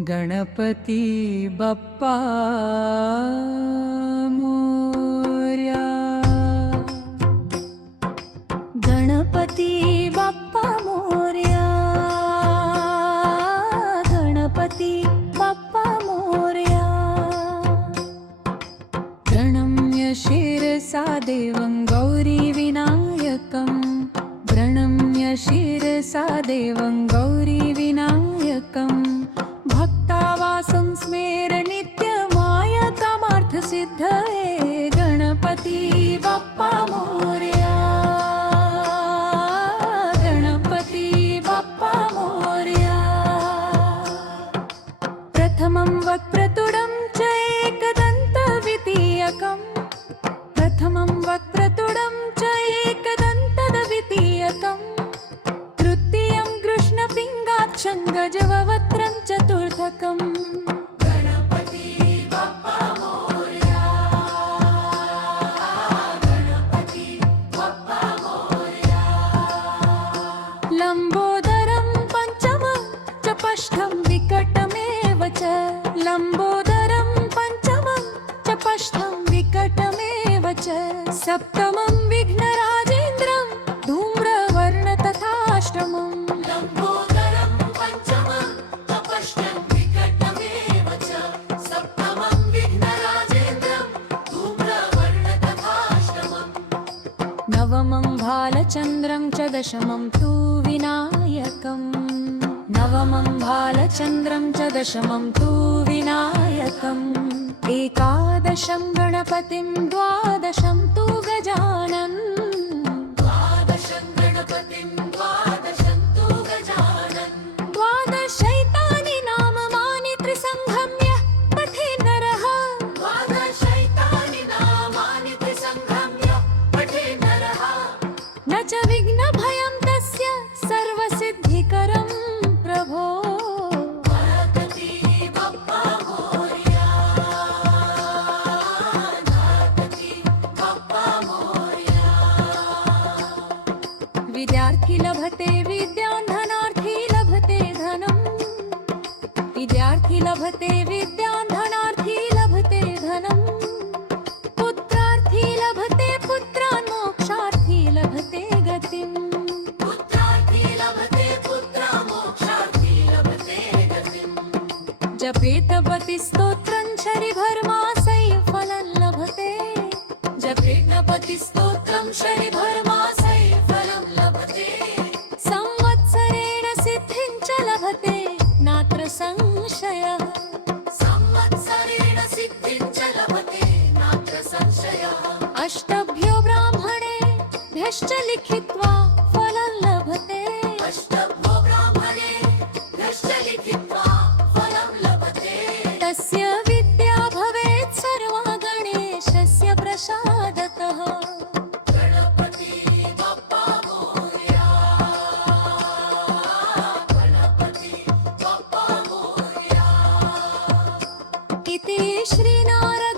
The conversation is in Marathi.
गणपती बाप्पा मोरया। गणपती बाप्पा मोरया, गणपती बाप्पा मोरया। प्रणम्य शिरसा देवं गौरीविनायकं, प्रणम्य शिरसा देवं गौरीविनायकं। भक्तावासं स्मेर नित्यमायकामार्थसिद्धये, गणपती बाप्पा मोरया, गणपती बाप्पा मोरया। प्रथमं वक्त्रतुण्डं च एकदन्तद्वितीयकम्, प्रथमं वक्त्रतुण्डं च एकदन्तद्वितीयकम्। तृतीयं कृष्णपिङ्गाक्षं गजवक्त्रं चतुर्थकम्। गणपती बाप्पा मोरया, गणपती बाप्पा मोरया। लम्बोदरं पञ्चमं च षष्ठं विकटमेव च, लम्बोदरं पञ्चमं च षष्ठं विकटमेव च। सप्तमं विघ्नराजेन्द्रं धूम्रवर्ण तथाष्टमम्, लम्बोदरं पञ्चमं च षष्ठं विकटमेव च। सप्तमं विघ्नराजेन्द्रं धूम्रवर्ण तथाष्टमम्। नवमं भालचन्द्रं च दशमं तु विनायकम्, नवमं भालचन्द्रं च दशमं तु विनायकम्। एकादशं गणपतिं द्वादशं तु गजानन्, द्वादशं गणपतिं द्वादशं तु गजानन्। द्वादशैतानि नाममानि त्रिसङ्गम्य पठे नरः, द्वादशैतानि नामानि त्रिसङ्गम्य पठे नरः। न च विघ्नभयं तस्य सर्वसिद्धिकरं प्रभो। गणपती बाप्पा मोरया, गणपती बाप्पा मोरया। विद्यार्थी लभते विद्यां, धनार्थी लभते धनम्, विद्यार्थी लभते विद्यां, धनार्थी लभते धनम्। पुत्रार्थी लभते पुत्रान्, मोक्षार्थी लभते गतिम्, पुत्रार्थी लभते पुत्रान्, मोक्षार्थी लभते गतिम्। जपेत पतिस्तोत्रं शरीभरमासै फलं लभते, जपेत पतिस्तोत्रं शरीभरमासै फलं लभते। संवत्सरेण सिद्धिं च लभते नात्र संशयः, संवत्सरेण सिद्धिं च लभते नात्र संशयः। अष्टभ्यो ब्राह्मणेभ्यश्च लिखित्वा फलं लभते, अष्टभ्यो ब्राह्मणेभ्यश्च लिखित्वा फलं लभते। तस्य विद्या भवेत् सर्वा गणेशस्य प्रसादतः। गणपती बाप्पा मोरया, गणपती बाप्पा मोरया। इति श्रीनारायण